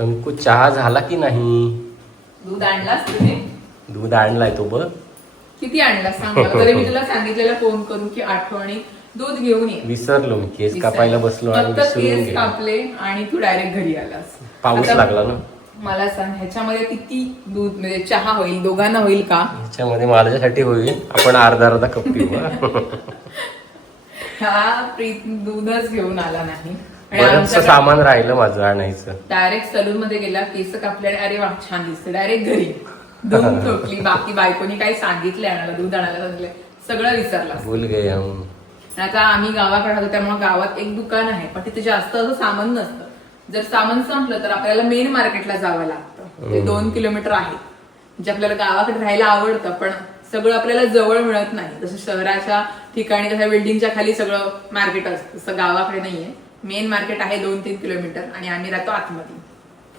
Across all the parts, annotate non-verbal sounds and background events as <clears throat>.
संकू चहा झाला की नाही? दूध आणलास तुझे? दूध आणलाय तो बघ. किती आणलास सांग मला. तरी मी तुला सांगितलेलं फोन करून की आठवणी दूध घेऊन ये. विसरलो मी केस कापायला बसलो आणि फक्त विसरून केस गेलो. कापले आणि तू डायरेक्ट घरी आलास. पाऊस आता लागला ना? मला सांग ह्याच्यामध्ये किती दूध म्हणजे चहा होईल दोघांना होईल का? ह्याच्यामध्ये माझ्यासाठी होईल. आपण अर्धा अर्धा कप पिऊ हा. <laughs> हा प्रीत दूधच घेऊन आला नाही. बरंचसं सामान राहिलं माझं आणायचं. डायरेक्ट सलून मध्ये गेला केस कापले आणि अरे वा छान दिसते. डायरेक्ट घरी. दूध ठोकली <laughs> बाकी बायकोनी काही सांगितले आणायला दूध आणायला सांगितले. सगळं विसरला. भूल आणि आता आम्ही गावाकडे राहतो त्यामुळे गावात एक दुकान आहे. पण तिथे जास्त असं सामान नसतं. जर सामान संपलं तर आपल्याला मेन मार्केटला जावं लागतं. ते दोन किलोमीटर आहे. म्हणजे आपल्याला गावाकडे राहायला आवडतं पण सगळं आपल्याला जवळ मिळत नाही. जसं शहराच्या ठिकाणी कसं बिल्डिंगच्या खाली सगळं मार्केट असतं. तसं गावाकडे नाहीये. मेन मार्केट आहे दोन तीन किलोमीटर आणि आम्ही राहतो आतमध्ये.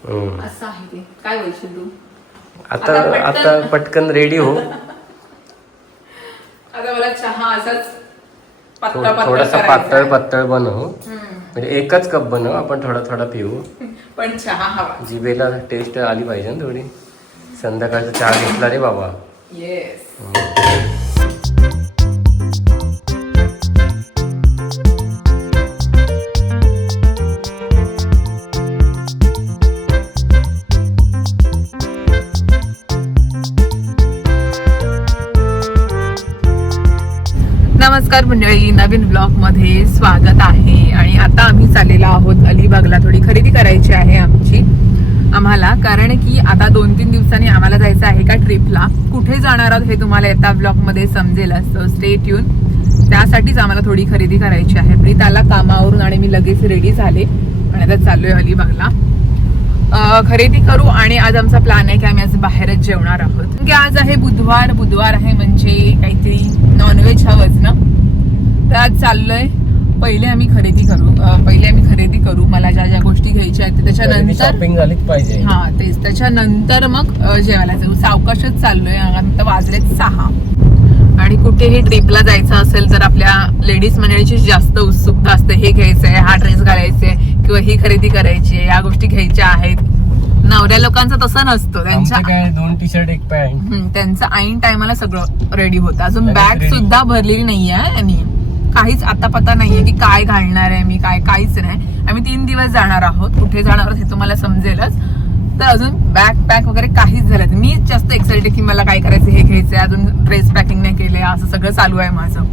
हम्म. असं आहे ते. काय बोलशील तू? आता आता पटकन- रेडी हो. <laughs> आता मला चहा असाच थोडासा पातळ. पातळ बनव. म्हणजे एकच कप बनव आपण थोडा थोडा पिऊ. <laughs> पण चहा हवा. जिभेला टेस्ट आली पाहिजे ना थोडी. संध्याकाळचा चहा घेतला रे बाबा. येस नमस्कार मंडळी नवीन ब्लॉगमध्ये स्वागत आहे. आणि आता आम्ही चाललेलो आहोत अलिबागला. थोडी खरेदी करायची आहे आमची आम्हाला. कारण की आता दोन तीन दिवसांनी आम्हाला जायचं आहे का ट्रिपला कुठे जाणार आहोत हे तुम्हाला येता ब्लॉगमध्ये समजेल. असतं स्टे ट्यून त्यासाठीच आम्हाला थोडी खरेदी करायची आहे. प्रीत आला कामावरून आणि मी लगेच रेडी झाले. आणि आता चाललोय अलिबागला. खरेदी करू आणि आज आमचा प्लॅन आहे की आम्ही आज बाहेरच जेवणार आहोत. की आज आहे बुधवार. बुधवार आहे म्हणजे काहीतरी नॉनव्हेज हवंच ना? तर आज चाललोय. पहिले आम्ही खरेदी करू पहिले आम्ही खरेदी करू. मला ज्या ज्या गोष्टी घ्यायच्या आहेत त्याच्यानंतर शॉपिंग झालीच पाहिजे. हा तेच. त्याच्यानंतर मग जेवायला जाऊ. सावकाशच चाललोय. आता वाजलेत सहा. आणि कुठेही ट्रिपला जायचं असेल तर आपल्या लेडीज मंडळीची जास्त उत्सुकता असते. हे घ्यायचंय हा ड्रेस घालायचंय किंवा ही खरेदी करायची आहे या गोष्टी घ्यायच्या आहेत. नवऱ्या लोकांचं तसं नसतं. त्यांच्या दोन टी शर्ट एक पॅन्ट. त्यांचं ऐन टायमाला सगळं रेडी होतं. अजून बॅग. सुद्धा भरलेली नाहीये आणि काहीच आता पता नाहीये की काय घालणार आहे मी काय काहीच नाही. आम्ही तीन दिवस जाणार आहोत. कुठे जाणार आहोत हे तुम्हाला समजेलच. तर अजून बॅग पॅक वगैरे काहीच झालं. मी जास्त एक्साइटेड की मला काय करायचं हे घ्यायचंय. अजून ड्रेस पॅकिंग नाही केलंय. असं सगळं चालू आहे माझं.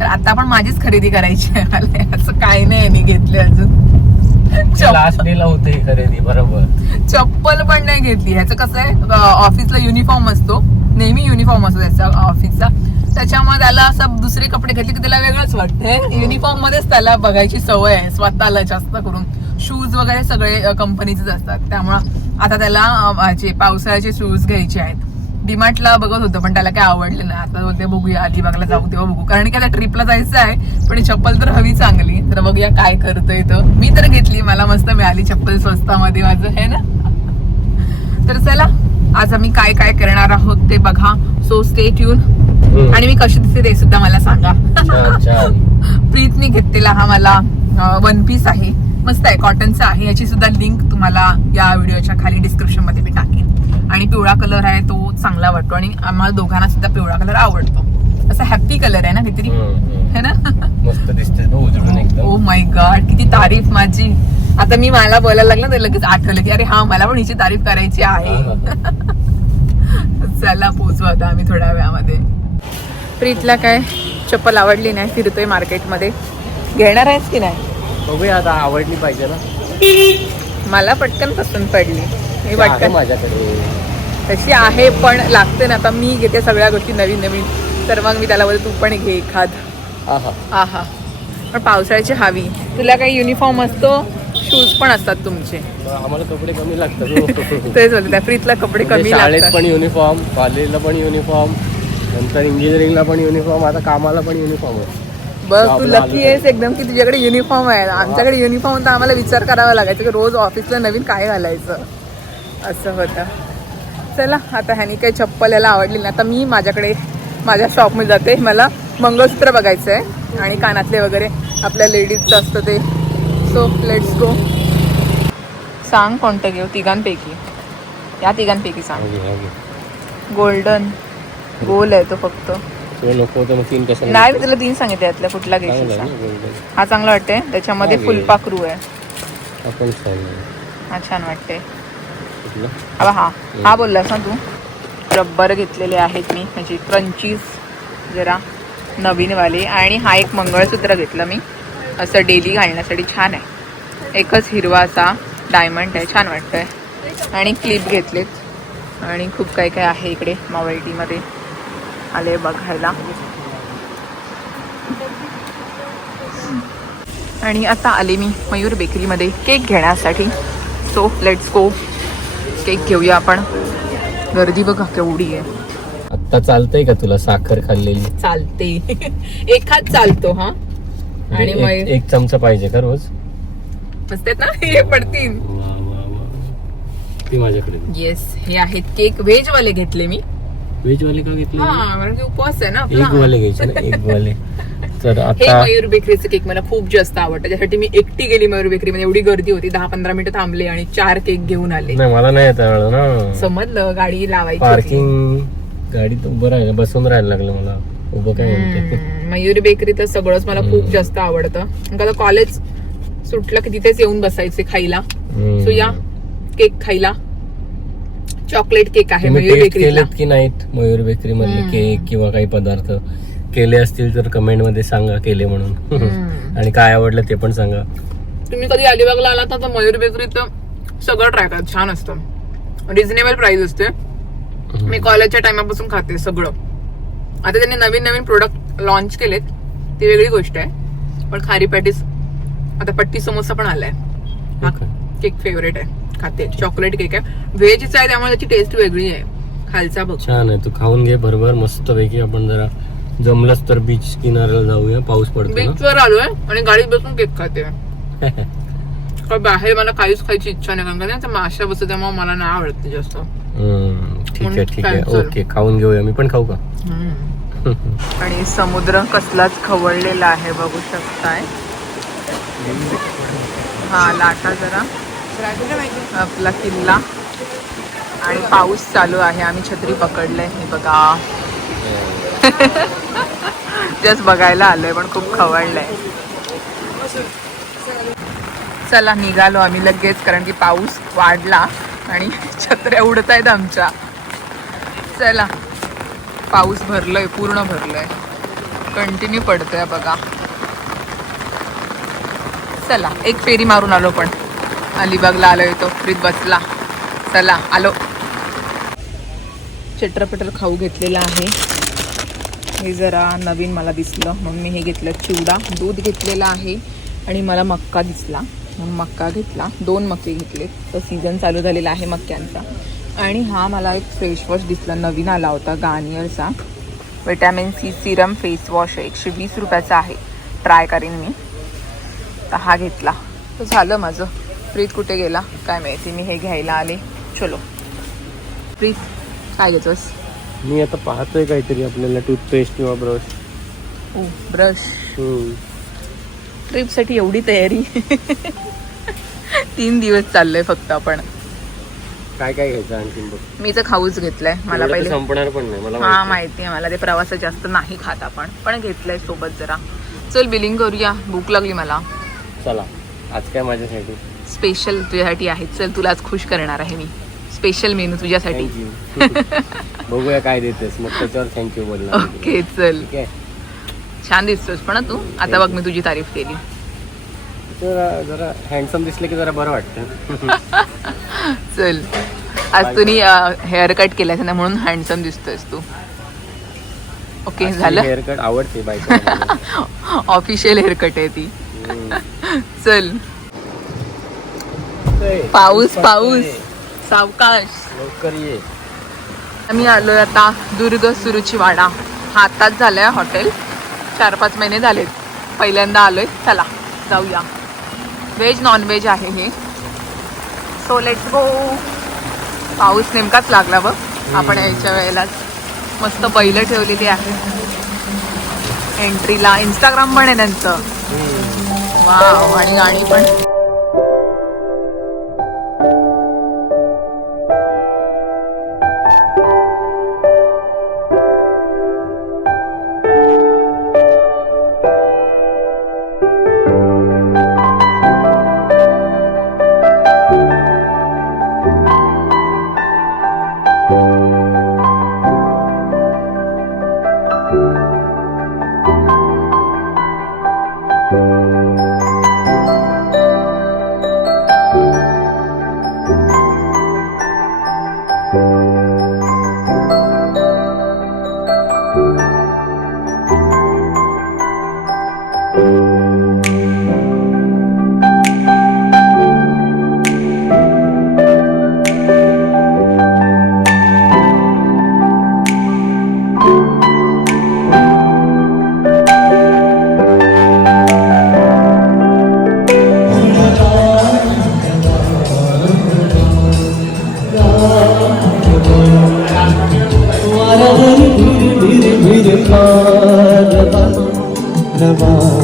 तर आता पण माझीच खरेदी करायची आहे मला. असं काही नाही मी घेतले अजून. होते खरेदी बरोबर. चप्पल पण नाही घेतली. ह्याचं कसं आहे ऑफिसला युनिफॉर्म असतो. नेहमी युनिफॉर्म असतो त्याचा ऑफिसचा त्याच्यामुळे त्याला असं दुसरे कपडे घेतले की त्याला वेगळंच वाटतंय. युनिफॉर्म मध्येच त्याला बघायची सवय आहे. स्वतःला जास्त करून. शूज वगैरे सगळे कंपनीचेच असतात. त्यामुळं आता त्याला ह्याचे पावसाळ्याचे शूज घ्यायचे आहेत डिमार्टला बघत होतं पण त्याला काय आवडले नाही. आता बोलते बघूया अलिबागला जाऊ तेव्हा बघू. कारण की आता ट्रिपला जायचं आहे पण चप्पल तर हवी चांगली. तर बघूया काय करतोय तो. मी तर घेतली मला मस्त मिळाली चप्पल स्वस्तामध्ये माझं आहे ना? तर चला आज आम्ही काय काय करणार आहोत ते बघा. सो स्टे ट्यून आणि मी कशी दिसते ते सुद्धा मला सांगा. छान छान <laughs> प्रीतने घेतलेला हा मला वन पीस आहे. मस्त आहे कॉटनचा आहे. याची सुद्धा लिंक तुम्हाला या व्हिडिओच्या खाली डिस्क्रिप्शनमध्ये मी टाकेन. आणि पिवळा कलर आहे तो चांगला वाटतो. आणि आम्हाला दोघांना सुद्धा पिवळा कलर आवडतो. असा हॅप्पी कलर आहे ना काहीतरी? हम्म, हम्म. है ना? <laughs> मस्त दिसते तो उजळून ओ माय गॉड किती तारीफ माझी. आता मी मला बोलायला लागलं तर लगेच आठवलं की अरे हा मला पण हिची तारीफ करायची आहे. <laughs> चला पोचू आता आम्ही थोड्या वेळामध्ये. प्रीतला काय चप्पल आवडली नाही फिरतोय मार्केटमध्ये. घेणार आहेस की नाही? बघूया आता आवडली पाहिजे ना. मला पटकन पसंत पडली. मी आहे पटकन माझ्याकडे. तशी आहे पण लागते ना. आता मी घेते सगळ्या गोष्टी नवीन नवीन. तर मग मी त्याला बोलते तू पण घे एखाद. आहा. आहा. पण पावसाळ्याची हवी. तुला काही युनिफॉर्म असतो शूज पण असतात तुमचे. आम्हाला कपडे कमी लागतात हो. <laughs> तेच बोलते त्या प्रीतला कपडे म्हणजे कमी शाळेत लागतात. पण युनिफॉर्म कॉलेजला पण युनिफॉर्म नंतर इंजिनिअरिंगला पण युनिफॉर्म आता कामाला पण युनिफॉर्म आहे. बघ तू लकी आहेस एकदम की तुझ्याकडे युनिफॉर्म आहे. आमच्याकडे युनिफॉर्म तर आम्हाला विचार करावा लागायचा की रोज ऑफिसला नवीन काय घालायचं. असं होतं. चला आता ह्यानी काही चप्पल याला आवडली ना आता मी माझ्याकडे माझ्या शॉपमध्ये जाते. मला मंगळसूत्र बघायचं आहे आणि कानातले वगैरे आपल्या लेडीजचं असतं ते. सो लेट्स गो सांग कोणतं घेऊ? तिघांपैकी. या तिघांपैकी सांग. गोल्डन गोल आहे तो फक्त. नको मग तीन नाही मी तुला तीन सांगितले यातल्या कुठला घेशील सांग. हा चांगला वाटते त्याच्यामध्ये हा घे. फुलपाखरू आहे. आपण. हा छान वाटते कुठलं? अबा हा. हा बोललास ना तू? रब्बर घेतलेले आहेत मी. म्हणजे क्रंचीज जरा नवीनवाले. आणि हा एक मंगळसूत्र घेतलं मी. असं डेली घालण्यासाठी छान आहे. एकच हिरवा असा डायमंड आहे. छान वाटतंय. आणि क्लिप घेतलेत. आणि खूप काही काय आहे इकडे मावळटीमध्ये आले बघायला. आणि आता आले मी मयूर बेकरीमध्ये केक घेण्यासाठी. सो लेट्स गो केक घेऊया आपण. गर्दी बघा केवढी आहे. आत्ता चालतंय का तुला साखर खाल्लेली? चालते. एखाद चालतो हा? आणि एक- मग एक चमचा पाहिजे का रोज? असतात ना? हे पडतील. ती माझ्याकडे येस हे आहेत केक. व्हेज वाले घेतले मी. व्हेज वाले का घेतले? हा उपवास आहे ना आपला. एक वाले घ्यायचे ना एक <laughs> वाले. तर हे आता मयूर बेकरीचं केक मला खूप जास्त आवडतं. त्यासाठी मी एकटी गेली मयूर बेकरीमध्ये एवढी गर्दी होती. दहा पंधरा मिनिटं थांबले आणि चार केक घेऊन आले. नाही मला नाही येत आहे ना. समजलं गाडी लावायची होती. पार्किंग गाडी तर उभं राहिलं बसून राहायला लागलं मला. उभं काय म्हणते हम्म, मयूर बेकरी तर सगळंच मला खूप जास्त आवडतं. का कॉलेज सुटलं की तिथेच येऊन बसायचे खायला. सो या केक खायला. चॉकलेट केक आहे मयूर बेकरीला केलेत की नाहीत मयूर बेकरी मधले. केक किंवा काही पदार्थ? केले असतील तर कमेंटमध्ये सांगा केले म्हणून. आणि काय आवडलं ते पण सांगा. तुम्ही कधी अलिबागला आलात ना तर मयूर बेकरीचं सगळं ट्राय करा. छान असतं. रिझनेबल प्राइस असते. मी कॉलेजच्या टाइमापासून खाते सगळं. आता त्यांनी नवीन नवीन प्रोडक्ट लॉन्च केलेत. ती वेगळी गोष्ट आहे. पण खारी पॅटीस आता पट्टी समोसा पण आलाय. हा. केक फेवरेट आहे. खाते. चॉकलेट केक आहे. व्हेजचा आहे त्यामुळे त्याची टेस्ट वेगळी आहे. खालचा बघ. छान आहे तू खाऊन घे भरभर मस्त पैकी आपण जरा जमलंच तर बीच किनाऱ्याला जाऊया पाऊस पडतो ना. बीचवर आलोय आणि गाडीत बसून केक खाते. <laughs> कारण बाहेर मला काहीच खायची इच्छा नाही कारण का त्यांचा माशा बसत त्यामुळे मला नाही आवडत ते जास्त. हम्म, ठीक आहे ठीक आहे. ओके खाऊन घेऊया. मी पण खाऊ का? <laughs> आणि समुद्र कसलाच खवळलेला आहे बघू शकताय. हा लाटा जरा. आपला किल्ला आणि पाऊस चालू आहे. आम्ही छत्री पकडलंय. हे बघा. <laughs> जस्ट बघायला आलोय पण खूप खवळलंय. चला निघालो आम्ही लगेच कारण की पाऊस वाढला आणि <laughs> छत्र्या उडत आहेत आमच्या. चला पाऊस भरलोय पूर्ण भरलोय. कंटिन्यू पडतोय बघा. चला एक फेरी मारून आलो पण. अलिबागला आलो तो फ्रीत बसला. चला आलो. चटरपटर खाऊ घेतलेला आहे. हे जरा नवीन मला दिसलं. मग मी हे घेतलं. चिवडा. दूध घेतलेला आहे. आणि मला मक्का दिसला. मग मक्का घेतला. दोन मक्के घेतले तर सीझन चालू झालेला आहे मक्क्यांचा. आणि हा मला एक फेसवॉश दिसला. नवीन आला होता. गार्नियरचा vitamin C serum face wash एकशे वीस रुपयाचा आहे. ट्राय करीन मी. तर हा घेतला. तर झालं माझं. प्रीत कुठे गेला? काय माहिती मी हे घ्यायला आले. चलो. प्रीत काय घेतोस? मी आता पाहतोय काहीतरी आपल्याला टूथपेस्ट किंवा ब्रश ओ ब्रश ट्रिपसाठी एवढी तयारी. तीन दिवस चाललोय फक्त आपण. काय काय घ्यायचं आणखीन बघ. मी तर खाऊच घेतलंय. मला पहिले संपणार पण नाही मला हा माहिती. माहिती आहे मला. ते प्रवासात जास्त नाही खात आपण. पण घेतलंय सोबत जरा. चल बिलिंग करूया. भूक लागली मला. चला. आज काय माझ्यासाठी? स्पेशल तुझ्यासाठी आहे. चल तुला आज खुश करणार आहे मी. स्पेशल मेनू तुझ्यासाठी. <laughs> बघूया काय देतेस. मग त्याच्यावर थँक्यू तुला. ओके चल. छान दिसतोस पण तू. आता बघ मी तुझी तारीफ केली. जरा जरा हँडसम दिसलं की जरा बरं वाटतं. <laughs> चल. आज तुम्ही हेअर कट केलाय ना म्हणून हँडसम दिसतोयस तू. ओके झालं? हेअर कट आवडते बायको ऑफिशियल हेअर कट आहे ती. <laughs> चल. पाऊस पाऊस. सावकाश. लवकर ये. आम्ही आलोय आता दुर्ग सुरुची वाडा हा आत्ताच झालाय हॉटेल. चार पाच महिने झालेत. पहिल्यांदा आलोय. चला जाऊया. व्हेज नॉन व्हेज आहे हे. सो लेट्स गो पाऊस नेमकाच लागला बघ. आपण यायच्या वेळेलाच. मस्त बैल ठेवलेली आहे एंट्रीला इंस्टाग्राम पण आहे त्यांचं. वाव आणि गाणी पण. Never.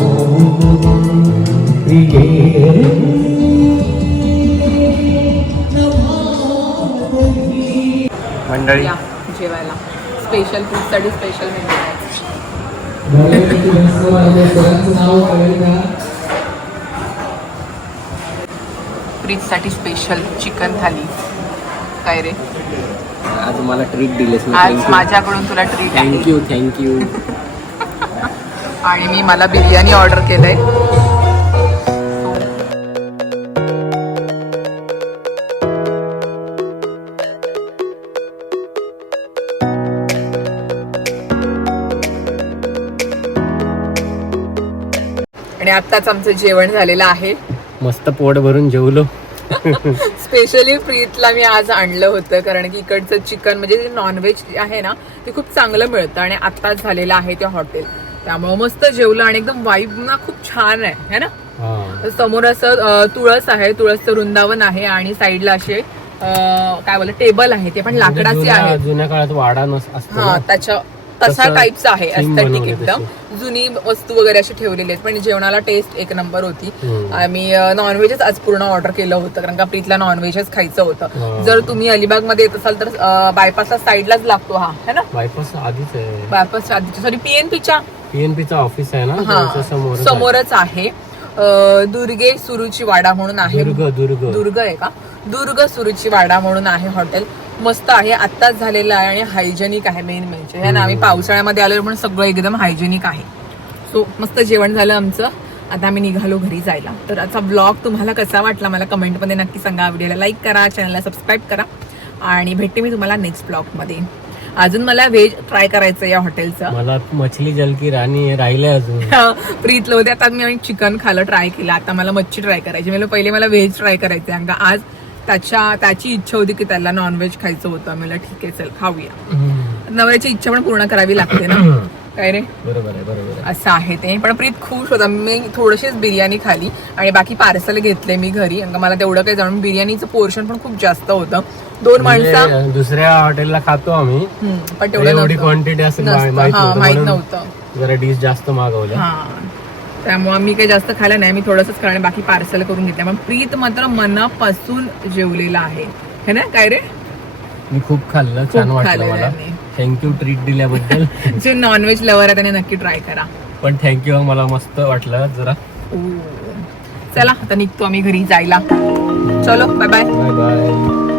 मंडळी. जेवायला. स्पेशल फूडसाठी स्पेशल मेन्यू फ्रीजसाठी स्पेशल चिकन थाली. काय रे? आज मला ट्रीट दिलेस आज माझ्याकडून तुला ट्रीट थँक्यू थँक्यू आणि मी मला बिर्याणी ऑर्डर केलंय. आणि आत्ताच आमचं जेवण झालेलं आहे. मस्त पोट भरून जेवलो. <laughs> स्पेशली प्रीतला मी आज आणलं होतं कारण की इकडचं चिकन म्हणजे जे नॉनव्हेज आहे ना ते खूप चांगलं मिळतं. आणि आत्ताच झालेलं आहे ते हॉटेल त्यामुळे मस्त जेवलं आणि एकदम वाईब ना खूप छान आहे है ना? हा. समोर असं तुळस आहे तुळसचं वृंदावन आहे आणि साईडला असे काय बोल टेबल आहे ते पण म्हणजे लाकडाचे आहे जुन्या काळात वाडा हा. त्याच्या तसा टाईपचं आहे अस्थेटिक एकदम. जुनी वस्तू वगैरे अशी ठेवलेली आहेत पण जेवणाला टेस्ट एक नंबर होती. आम्ही नॉनव्हेजच आज पूर्ण ऑर्डर केलं होतं कारण का प्रीतला नॉनव्हेजच खायचं होतं. जर तुम्ही अलिबागमध्ये येत असाल तर बायपासला साईडलाच लागतो हा है ना? बायपास आधीच आहे. बायपास सॉरी पीएनपीच्या पीएनपीचा ऑफिस आहे ना समोर समोरच आहे. दुर्गे सुरुची वाडा म्हणून आहे. दुर्ग दुर्ग. दुर्ग आहे का? दुर्ग सुरुची वाडा म्हणून आहे हॉटेल. मस्त आहे आत्ताच झालेलं आहे आणि हायजेनिक आहे मेन म्हणजे. ना आम्ही पावसाळ्यामध्ये आलो पण सगळं एकदम हायजेनिक आहे. सो मस्त जेवण झालं आमचं. आता आम्ही निघालो घरी जायला. तर आजचा ब्लॉग तुम्हाला कसा वाटला मला कमेंटमध्ये नक्की सांगा. व्हिडिओला लाईक करा चॅनलला सबस्क्राईब करा. आणि भेटते मी तुम्हाला नेक्स्ट ब्लॉगमध्ये अजून मला व्हेज ट्राय करायचं या हॉटेलचं. मला मछली जलकी राणी राहिले अजून. <laughs> प्रीतलं होते आता मी चिकन खायला ट्राय केलं. आता मला मच्छी ट्राय करायची. मला पहिले मला व्हेज ट्राय करायचं का आज त्याच्या त्याची इच्छा होती की त्याला नॉनव्हेज खायचं होतं. मला ठीक आहे चल खाऊया. नवऱ्याची इच्छा पण पूर्ण करावी लागते ना? <clears throat> काय रे? बरोबर आहे बरोबर आहे. असं आहे ते. पण प्रीत खुश होता. मी थोडीशीच बिर्याणी खाली आणि बाकी पार्सल घेतले मी घरी. मला तेवढं काही जाणून बिर्याणीचं पोर्शन पण खूप जास्त होतं. दोन माणसं. म्हणजे दुसऱ्या हॉटेलला खातो आम्ही. हम्म, पण तेवढं एवढी नव्हतं. क्वांटिटी असेल नसतं. माहीत हा, नव्हतं. माहीत म्हणून नव्हतं. जरा डिश जास्त मागवल्या. हा. त्यामुळे मी काही जास्त खाल्लं नाही. मी थोडंसंच खाल्लं बाकी पार्सल करून घेतलं मग प्रीत मात्र मनापासून जेवलेला आहे. है ना काय रे? मी खूप खाल्लं. छान वाटलं खाल्लेलं मला. आहे. थँक्यू ट्रीट दिल्याबद्दल. जो नॉनव्हेज लवर आहे त्याने नक्की ट्राय करा. पण थँक्यू मला मस्त वाटलं जरा. चला आता निघतो आम्ही घरी जायला. चलो बाय बाय बाय बाय